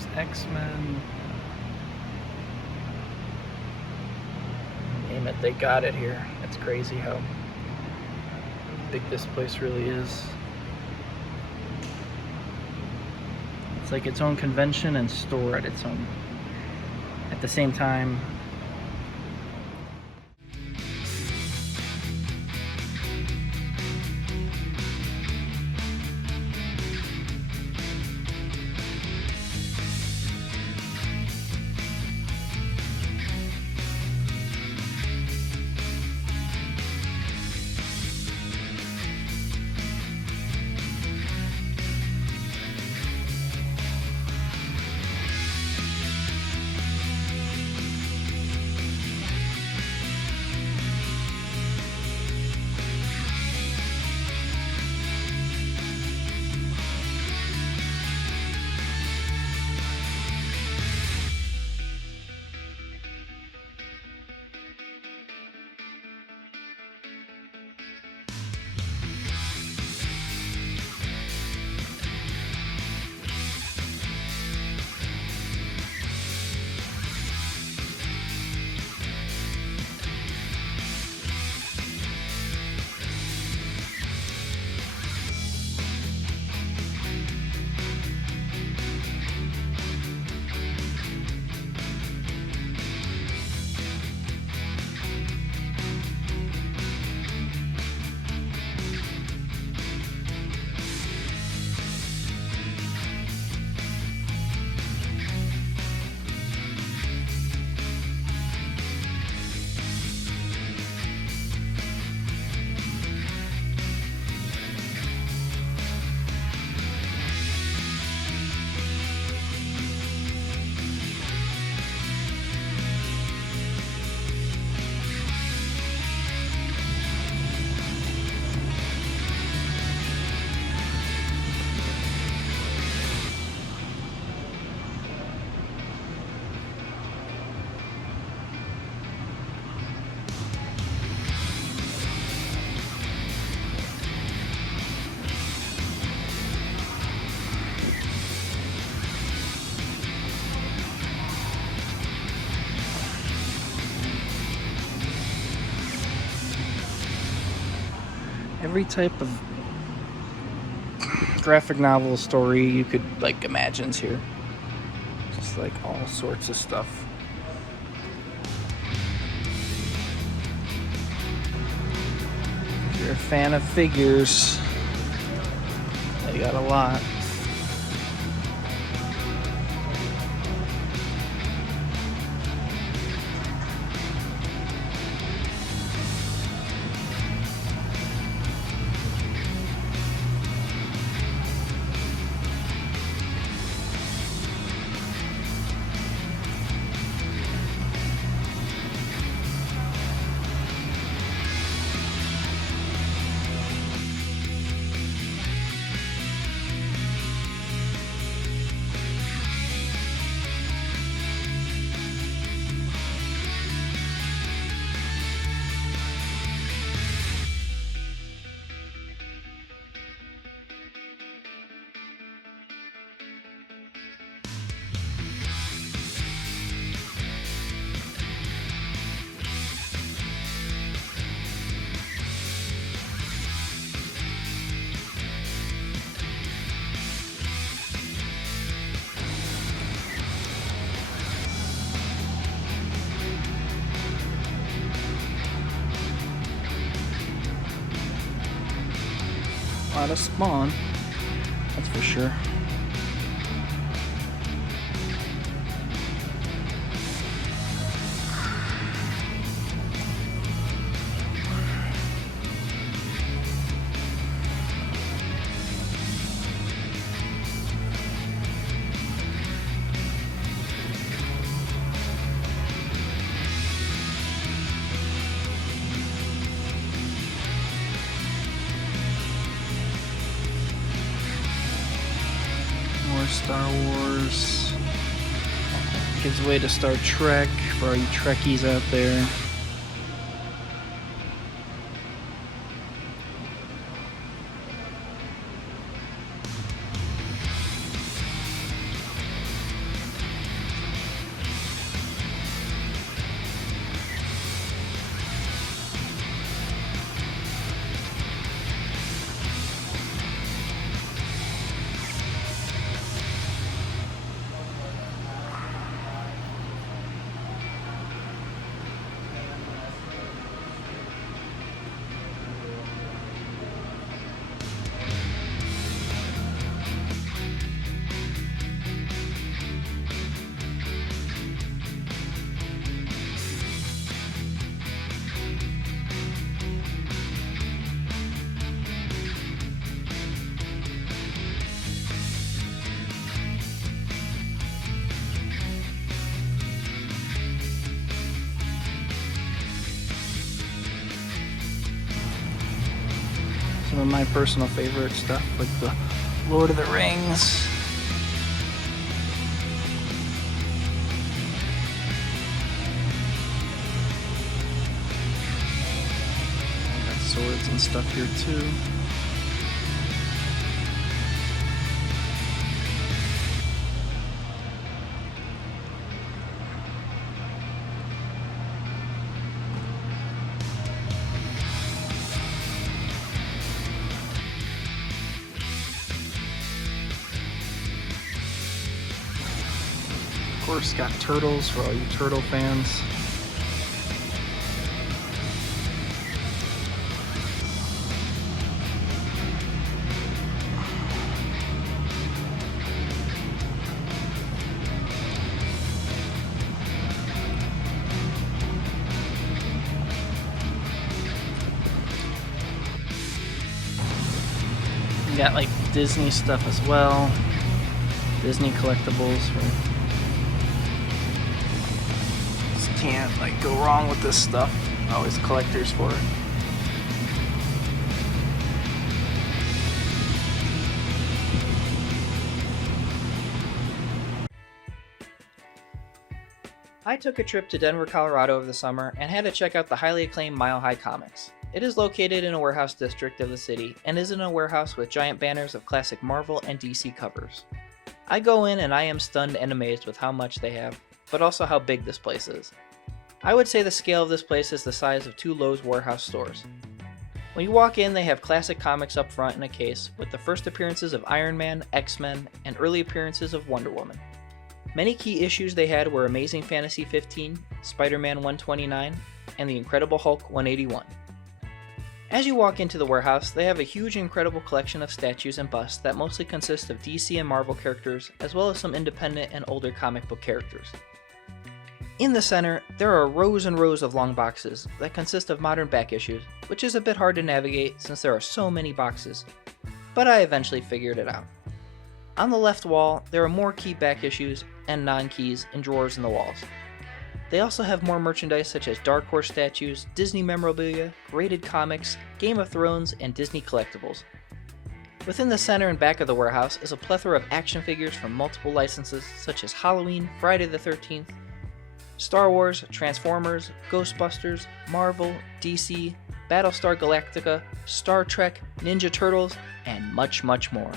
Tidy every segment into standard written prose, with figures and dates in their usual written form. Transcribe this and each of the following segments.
Wars, X-Men. Name it, they got it here. It's crazy how big this place really is. It's like its own convention and store at its own at the same time. Every type of graphic novel story you could like imagine's here. Just like all sorts of stuff. If you're a fan of figures, they got a lot. A lot of Spawn, that's for sure. Star Wars gives way to Star Trek for all you Trekkies out there. Some of my personal favorite stuff, like the Lord of the Rings. Got swords and stuff here too. Of course, got turtles for all you turtle fans. You got like Disney stuff as well. Disney collectibles for can't like go wrong with this stuff. Always collectors for it. I took a trip to Denver, Colorado over the summer and had to check out the highly acclaimed Mile High Comics. It is located in a warehouse district of the city and is in a warehouse with giant banners of classic Marvel and DC covers. I go in and I am stunned and amazed with how much they have, but also how big this place is. I would say the scale of this place is the size of 2 Lowe's warehouse stores. When you walk in, they have classic comics up front in a case with the first appearances of Iron Man, X-Men, and early appearances of Wonder Woman. Many key issues they had were Amazing Fantasy 15, Spider-Man 129, and The Incredible Hulk 181. As you walk into the warehouse, they have a huge incredible collection of statues and busts that mostly consist of DC and Marvel characters, as well as some independent and older comic book characters. In the center, there are rows and rows of long boxes that consist of modern back issues, which is a bit hard to navigate since there are so many boxes, but I eventually figured it out. On the left wall, there are more key back issues and non-keys in drawers in the walls. They also have more merchandise such as Dark Horse statues, Disney memorabilia, graded comics, Game of Thrones, and Disney collectibles. Within the center and back of the warehouse is a plethora of action figures from multiple licenses such as Halloween, Friday the 13th, Star Wars, Transformers, Ghostbusters, Marvel, DC, Battlestar Galactica, Star Trek, Ninja Turtles, and much, much more.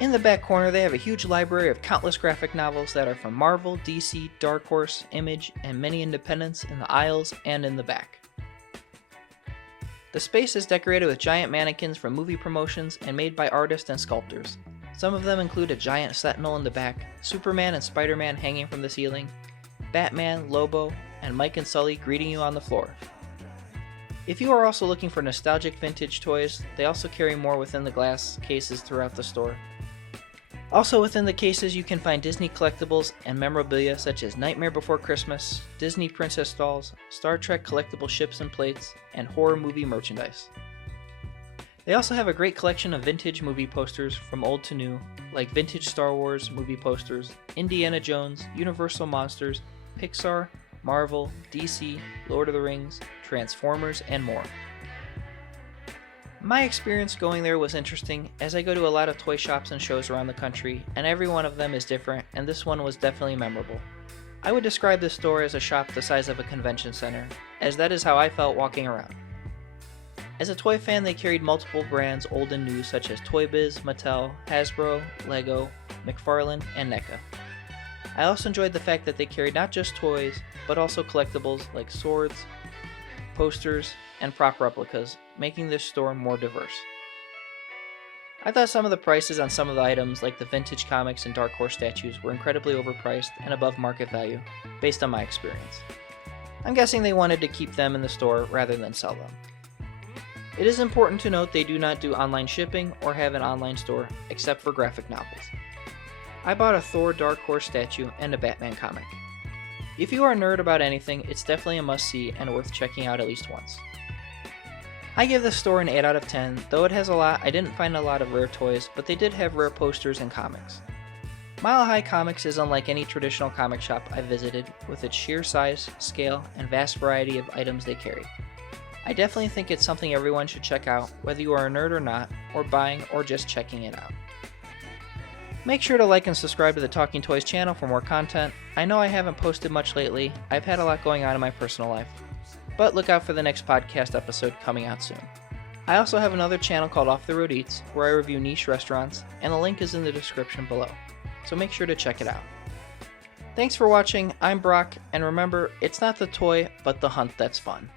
In the back corner, they have a huge library of countless graphic novels that are from Marvel, DC, Dark Horse, Image, and many independents in the aisles and in the back. The space is decorated with giant mannequins from movie promotions and made by artists and sculptors. Some of them include a giant Sentinel in the back, Superman and Spider-Man hanging from the ceiling, Batman, Lobo, and Mike and Sully greeting you on the floor. If you are also looking for nostalgic vintage toys, they also carry more within the glass cases throughout the store. Also within the cases you can find Disney collectibles and memorabilia such as Nightmare Before Christmas, Disney princess dolls, Star Trek collectible ships and plates, and horror movie merchandise. They also have a great collection of vintage movie posters from old to new, like vintage Star Wars movie posters, Indiana Jones, Universal Monsters, Pixar, Marvel, DC, Lord of the Rings, Transformers, and more. My experience going there was interesting, as I go to a lot of toy shops and shows around the country, and every one of them is different, and this one was definitely memorable. I would describe this store as a shop the size of a convention center, as that is how I felt walking around. As a toy fan, they carried multiple brands old and new such as Toy Biz, Mattel, Hasbro, Lego, McFarlane, and NECA. I also enjoyed the fact that they carried not just toys, but also collectibles like swords, posters, and prop replicas, making this store more diverse. I thought some of the prices on some of the items, like the vintage comics and Dark Horse statues, were incredibly overpriced and above market value, based on my experience. I'm guessing they wanted to keep them in the store rather than sell them. It is important to note they do not do online shipping or have an online store, except for graphic novels. I bought a Thor Dark Horse statue and a Batman comic. If you are a nerd about anything, it's definitely a must-see and worth checking out at least once. I give this store an 8 out of 10, though it has a lot. I didn't find a lot of rare toys, but they did have rare posters and comics. Mile High Comics is unlike any traditional comic shop I've visited, with its sheer size, scale, and vast variety of items they carry. I definitely think it's something everyone should check out, whether you are a nerd or not, or buying or just checking it out. Make sure to like and subscribe to the Talking Toys channel for more content. I know I haven't posted much lately, I've had a lot going on in my personal life, but look out for the next podcast episode coming out soon. I also have another channel called Off the Road Eats, where I review niche restaurants, and the link is in the description below, so make sure to check it out. Thanks for watching, I'm Brock, and remember, it's not the toy, but the hunt that's fun.